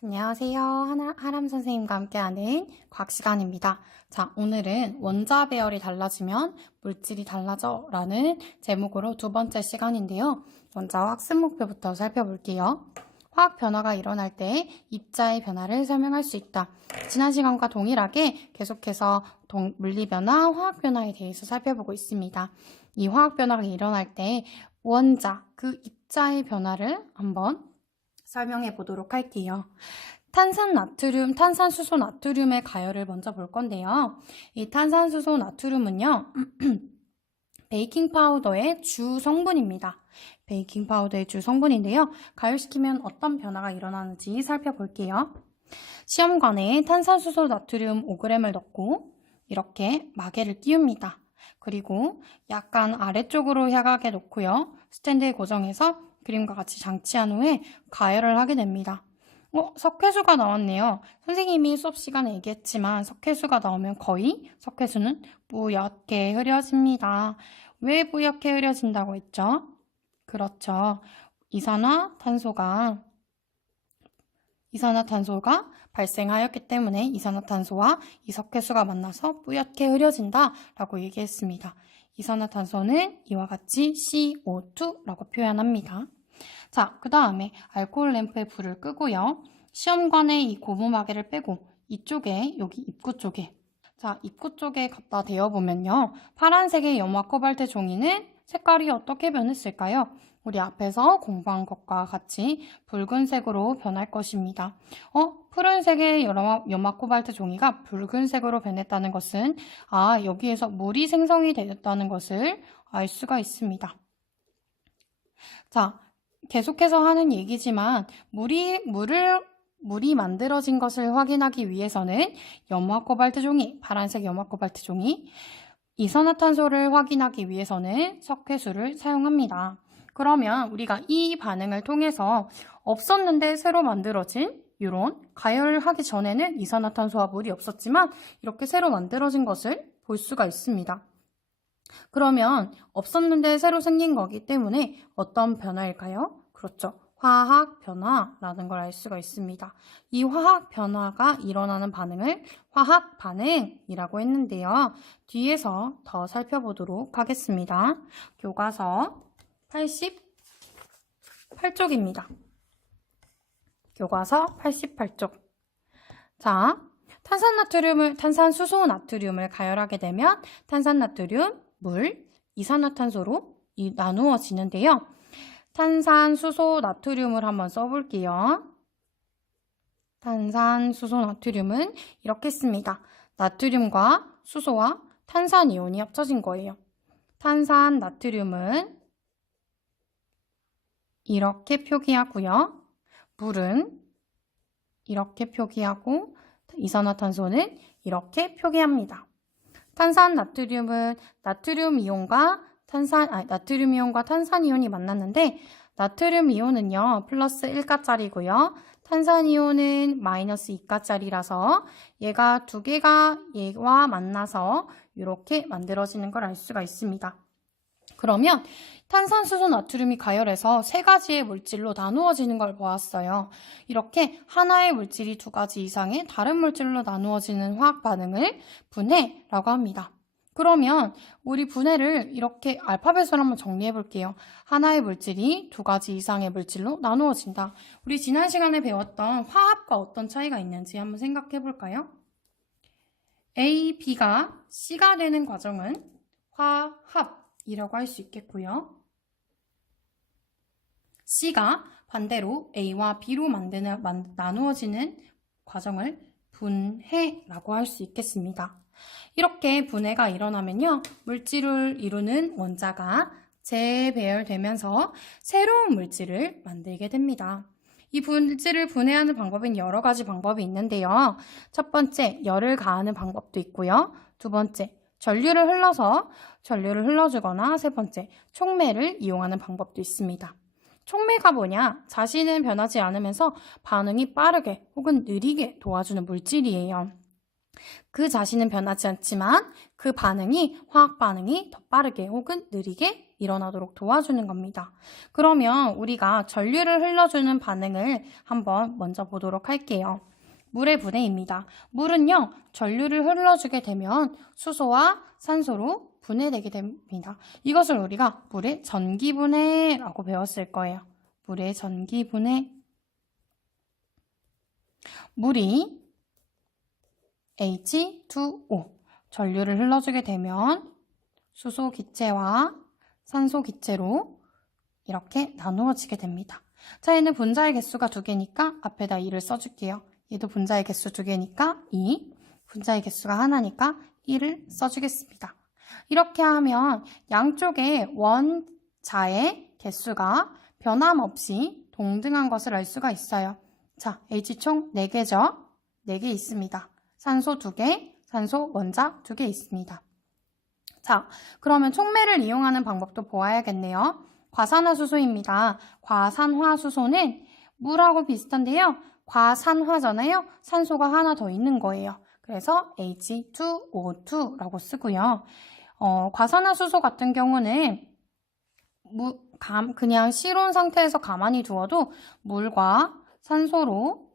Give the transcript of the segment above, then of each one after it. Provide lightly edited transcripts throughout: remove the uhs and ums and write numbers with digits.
안녕하세요. 하람 선생님과 함께하는 과학 시간입니다. 자, 오늘은 원자 배열이 달라지면 물질이 달라져 라는 제목으로 두 번째 시간인데요. 먼저 학습 목표부터 살펴볼게요. 화학 변화가 일어날 때 입자의 변화를 설명할 수 있다. 지난 시간과 동일하게 계속해서 물리 변화, 화학 변화에 대해서 살펴보고 있습니다. 이 화학 변화가 일어날 때 원자, 그 입자의 변화를 한번 설명해 보도록 할게요. 탄산수소 나트륨의 가열을 먼저 볼 건데요. 이 탄산수소 나트륨은요, 베이킹 파우더의 주 성분입니다. 베이킹 파우더의 주 성분인데요. 가열시키면 어떤 변화가 일어나는지 살펴볼게요. 시험관에 탄산수소 나트륨 5g을 넣고 이렇게 마개를 띄웁니다. 그리고 약간 아래쪽으로 향하게 놓고요. 스탠드에 고정해서 그림과 같이 장치한 후에 가열을 하게 됩니다. 석회수가 나왔네요. 선생님이 수업 시간에 얘기했지만 석회수가 나오면 거의 석회수는 뿌옇게 흐려집니다. 왜 뿌옇게 흐려진다고 했죠? 그렇죠. 이산화탄소가 발생하였기 때문에 이산화탄소와 이 석회수가 만나서 뿌옇게 흐려진다 라고 얘기했습니다. 이산화탄소는 이와 같이 CO2라고 표현합니다. 자, 그 다음에 알코올 램프에 불을 끄고요. 시험관에 이 고무마개를 빼고 이쪽에 여기 입구 쪽에 입구 쪽에 갖다 대어보면요. 파란색의 염화 코발트 종이는 색깔이 어떻게 변했을까요? 우리 앞에서 공부한 것과 같이 붉은색으로 변할 것입니다. 푸른색의 염화 코발트 종이가 붉은색으로 변했다는 것은 여기에서 물이 생성이 되었다는 것을 알 수가 있습니다. 자, 계속해서 하는 얘기지만 물이 만들어진 것을 확인하기 위해서는 염화 코발트 종이, 파란색 염화 코발트 종이, 이산화탄소를 확인하기 위해서는 석회수를 사용합니다. 그러면 우리가 이 반응을 통해서 없었는데 새로 만들어진 이런 가열을 하기 전에는 이산화탄소와 물이 없었지만 이렇게 새로 만들어진 것을 볼 수가 있습니다. 그러면 없었는데 새로 생긴 거기 때문에 어떤 변화일까요? 그렇죠. 화학 변화라는 걸 알 수가 있습니다. 이 화학 변화가 일어나는 반응을 화학 반응이라고 했는데요. 뒤에서 더 살펴보도록 하겠습니다. 교과서 88쪽입니다. 교과서 88쪽. 자, 탄산수소 나트륨을 가열하게 되면 탄산나트륨, 물, 이산화탄소로 나누어지는데요. 탄산수소 나트륨을 한번 써볼게요. 탄산수소 나트륨은 이렇게 씁니다. 나트륨과 수소와 탄산이온이 합쳐진 거예요. 탄산 나트륨은 이렇게 표기하고요. 물은 이렇게 표기하고 이산화탄소는 이렇게 표기합니다. 탄산 나트륨은 나트륨 이온과 탄산이온이 만났는데 나트륨 이온은요 플러스 1가짜리고요. 탄산이온은 마이너스 2가짜리라서 얘가 두 개가 얘와 만나서 이렇게 만들어지는 걸 알 수가 있습니다. 그러면 탄산수소 나트륨이 가열해서 세 가지의 물질로 나누어지는 걸 보았어요. 이렇게 하나의 물질이 두 가지 이상의 다른 물질로 나누어지는 화학 반응을 분해라고 합니다. 그러면 우리 분해를 이렇게 알파벳으로 한번 정리해 볼게요. 하나의 물질이 두 가지 이상의 물질로 나누어진다. 우리 지난 시간에 배웠던 화합과 어떤 차이가 있는지 한번 생각해 볼까요? A, B가 C가 되는 과정은 화합이라고 할 수 있겠고요. C가 반대로 A와 B로 나누어지는 과정을 분해라고 할 수 있겠습니다. 이렇게 분해가 일어나면요. 물질을 이루는 원자가 재배열되면서 새로운 물질을 만들게 됩니다. 이 물질을 분해하는 방법은 여러 가지 방법이 있는데요. 첫 번째, 열을 가하는 방법도 있고요. 두 번째, 전류를 흘러주거나 세 번째, 촉매를 이용하는 방법도 있습니다. 촉매가 뭐냐? 자신은 변하지 않으면서 반응이 빠르게 혹은 느리게 도와주는 물질이에요. 그 자신은 변하지 않지만 그 반응이 화학 반응이 더 빠르게 혹은 느리게 일어나도록 도와주는 겁니다. 그러면 우리가 전류를 흘러주는 반응을 한번 먼저 보도록 할게요. 물의 분해입니다. 물은요, 전류를 흘러주게 되면 수소와 산소로 분해되게 됩니다. 이것을 우리가 물의 전기분해라고 배웠을 거예요. 물의 전기분해. 물이 H2O 전류를 흘러주게 되면 수소 기체와 산소 기체로 이렇게 나누어지게 됩니다. 자, 얘는 분자의 개수가 2개니까 앞에다 2를 써줄게요. 얘도 분자의 개수 2개니까 2, 분자의 개수가 하나니까 1을 써주겠습니다. 이렇게 하면 양쪽의 원자의 개수가 변함없이 동등한 것을 알 수가 있어요. 자, H 총 4개죠? 4개 있습니다. 산소 2개, 산소 원자 2개 있습니다. 자, 그러면 촉매를 이용하는 방법도 보아야겠네요. 과산화수소입니다. 과산화수소는 물하고 비슷한데요. 과산화잖아요. 산소가 하나 더 있는 거예요. 그래서 H2O2라고 쓰고요. 과산화수소 같은 경우는 그냥 실온 상태에서 가만히 두어도 물과 산소로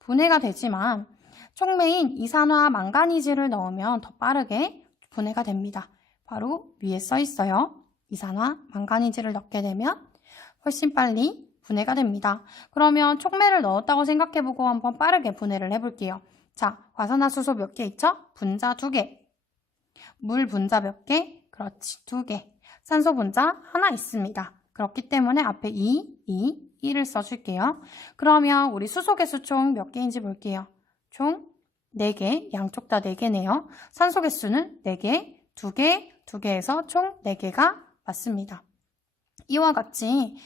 분해가 되지만 촉매인 이산화 망가니즈를 넣으면 더 빠르게 분해가 됩니다. 바로 위에 써 있어요. 이산화 망가니즈를 넣게 되면 훨씬 빨리 분해가 됩니다. 그러면 촉매를 넣었다고 생각해보고 한번 빠르게 분해를 해볼게요. 자, 과산화수소 몇 개 있죠? 분자 2개. 물 분자 몇 개? 그렇지, 2개. 산소 분자 하나 있습니다. 그렇기 때문에 앞에 1을 써줄게요. 그러면 우리 수소 개수 총 몇 개인지 볼게요. 총 4개, 양쪽 다 4개네요. 산소 개수는 4개, 2개, 2개에서 총 4개가 맞습니다. 이와 같이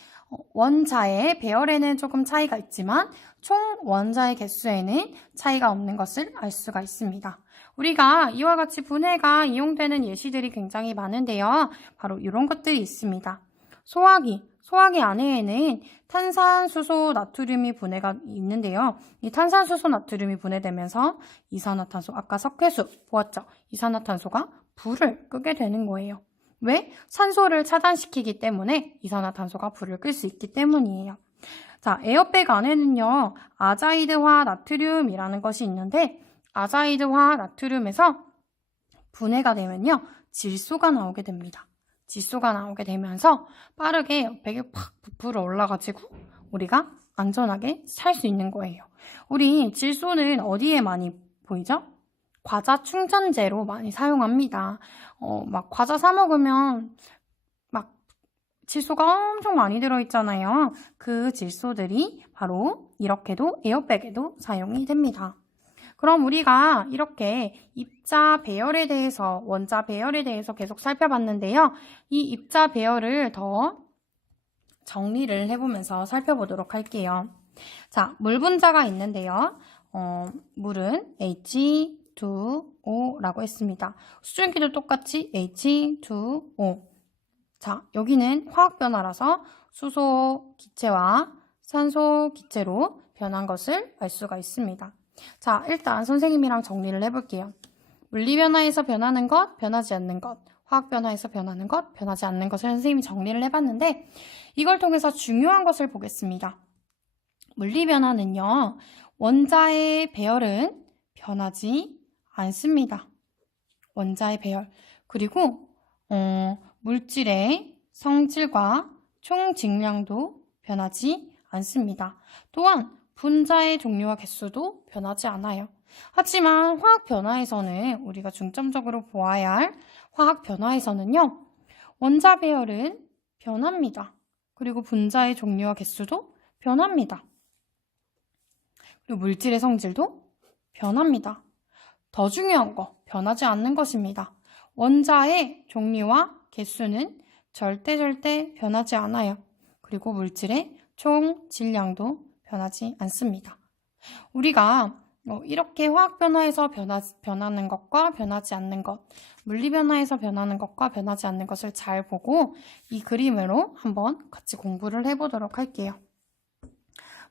원자의 배열에는 조금 차이가 있지만 총 원자의 개수에는 차이가 없는 것을 알 수가 있습니다. 우리가 이와 같이 분해가 이용되는 예시들이 굉장히 많은데요. 바로 이런 것들이 있습니다. 소화기 안에는 탄산수소 나트륨이 분해가 있는데요. 이 탄산수소 나트륨이 분해되면서 이산화탄소, 아까 석회수 보았죠? 이산화탄소가 불을 끄게 되는 거예요. 왜? 산소를 차단시키기 때문에 이산화탄소가 불을 끌 수 있기 때문이에요. 자, 에어백 안에는요, 아자이드화 나트륨이라는 것이 있는데 아자이드화 나트륨에서 분해가 되면요, 질소가 나오게 됩니다. 질소가 나오게 되면서 빠르게 에어백이 팍 부풀어 올라가지고 우리가 안전하게 살 수 있는 거예요. 우리 질소는 어디에 많이 보이죠? 과자 충전재로 많이 사용합니다. 막 과자 사 먹으면 막 질소가 엄청 많이 들어있잖아요. 그 질소들이 바로 이렇게도 에어백에도 사용이 됩니다. 그럼 우리가 이렇게 입자 배열에 대해서, 원자 배열에 대해서 계속 살펴봤는데요. 이 입자 배열을 더 정리를 해보면서 살펴보도록 할게요. 자, 물 분자가 있는데요. 물은 H2O라고 했습니다. 수증기도 똑같이 H2O. 자, 여기는 화학 변화라서 수소 기체와 산소 기체로 변한 것을 알 수가 있습니다. 자, 일단 선생님이랑 정리를 해볼게요. 물리 변화에서 변하는 것, 변하지 않는 것, 화학 변화에서 변하는 것, 변하지 않는 것을 선생님이 정리를 해봤는데 이걸 통해서 중요한 것을 보겠습니다. 물리 변화는요, 원자의 배열은 변하지 않습니다. 원자의 배열. 그리고 물질의 성질과 총 질량도 변하지 않습니다. 또한 분자의 종류와 개수도 변하지 않아요. 하지만 화학 변화에서는 우리가 중점적으로 보아야 할 화학 변화에서는요, 원자 배열은 변합니다. 그리고 분자의 종류와 개수도 변합니다. 그리고 물질의 성질도 변합니다. 더 중요한 거, 변하지 않는 것입니다. 원자의 종류와 개수는 절대 변하지 않아요. 그리고 물질의 총 질량도 변하지 않습니다. 우리가 이렇게 화학 변화에서 변하는 것과 변하지 않는 것, 물리 변화에서 변하는 것과 변하지 않는 것을 잘 보고 이 그림으로 한번 같이 공부를 해보도록 할게요.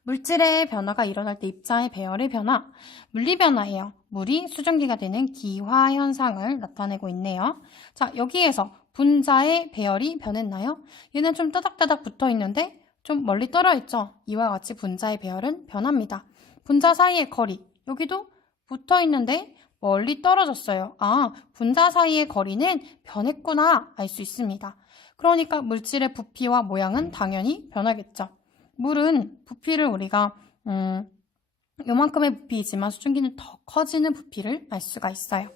물질의 변화가 일어날 때 입자의 배열의 변화, 물리 변화예요. 물이 수증기가 되는 기화 현상을 나타내고 있네요. 자, 여기에서 분자의 배열이 변했나요? 얘는 좀 따닥따닥 붙어 있는데 좀 멀리 떨어 있죠? 이와 같이 분자의 배열은 변합니다. 분자 사이의 거리, 여기도 붙어 있는데 멀리 떨어졌어요. 아, 분자 사이의 거리는 변했구나 알 수 있습니다. 그러니까 물질의 부피와 모양은 당연히 변하겠죠. 물은 부피를 우리가 요만큼의 부피이지만 수증기는 더 커지는 부피를 알 수가 있어요.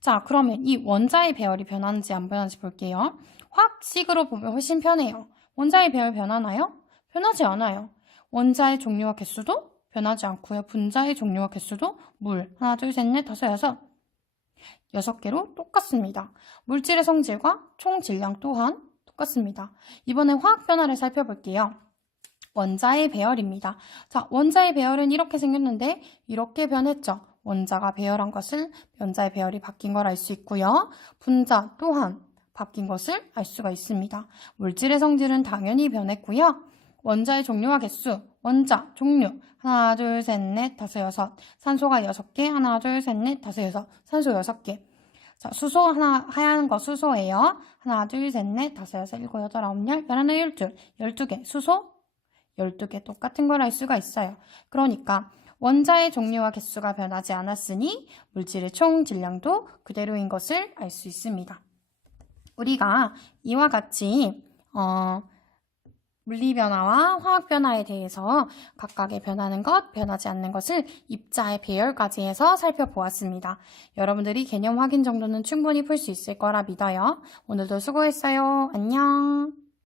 자, 그러면 이 원자의 배열이 변하는지 안 변하는지 볼게요. 화학식으로 보면 훨씬 편해요. 원자의 배열 변하나요? 변하지 않아요. 원자의 종류와 개수도 변하지 않고요. 분자의 종류와 개수도 물, 하나, 둘, 셋, 넷, 다섯, 여섯, 6개로 똑같습니다. 물질의 성질과 총 질량 또한 똑같습니다. 이번엔 화학 변화를 살펴볼게요. 원자의 배열입니다. 자, 원자의 배열은 이렇게 생겼는데 이렇게 변했죠. 원자가 배열한 것을 원자의 배열이 바뀐 걸 알 수 있고요. 분자 또한 바뀐 것을 알 수가 있습니다. 물질의 성질은 당연히 변했고요. 원자의 종류와 개수, 원자, 종류, 하나, 둘, 셋, 넷, 다섯, 여섯. 산소가 6개, 하나, 둘, 셋, 넷, 다섯, 여섯. 산소 6개. 자, 수소 하얀 거 수소예요. 하나, 둘, 셋, 넷, 다섯, 여섯, 일곱, 여덟, 아홉, 열, 열하나, 열둘. 12개. 수소 12개 똑같은 걸 알 수가 있어요. 그러니까 원자의 종류와 개수가 변하지 않았으니 물질의 총 질량도 그대로인 것을 알 수 있습니다. 우리가 이와 같이 물리 변화와 화학 변화에 대해서 각각의 변하는 것, 변하지 않는 것을 입자의 배열까지 해서 살펴보았습니다. 여러분들이 개념 확인 정도는 충분히 풀 수 있을 거라 믿어요. 오늘도 수고했어요. 안녕.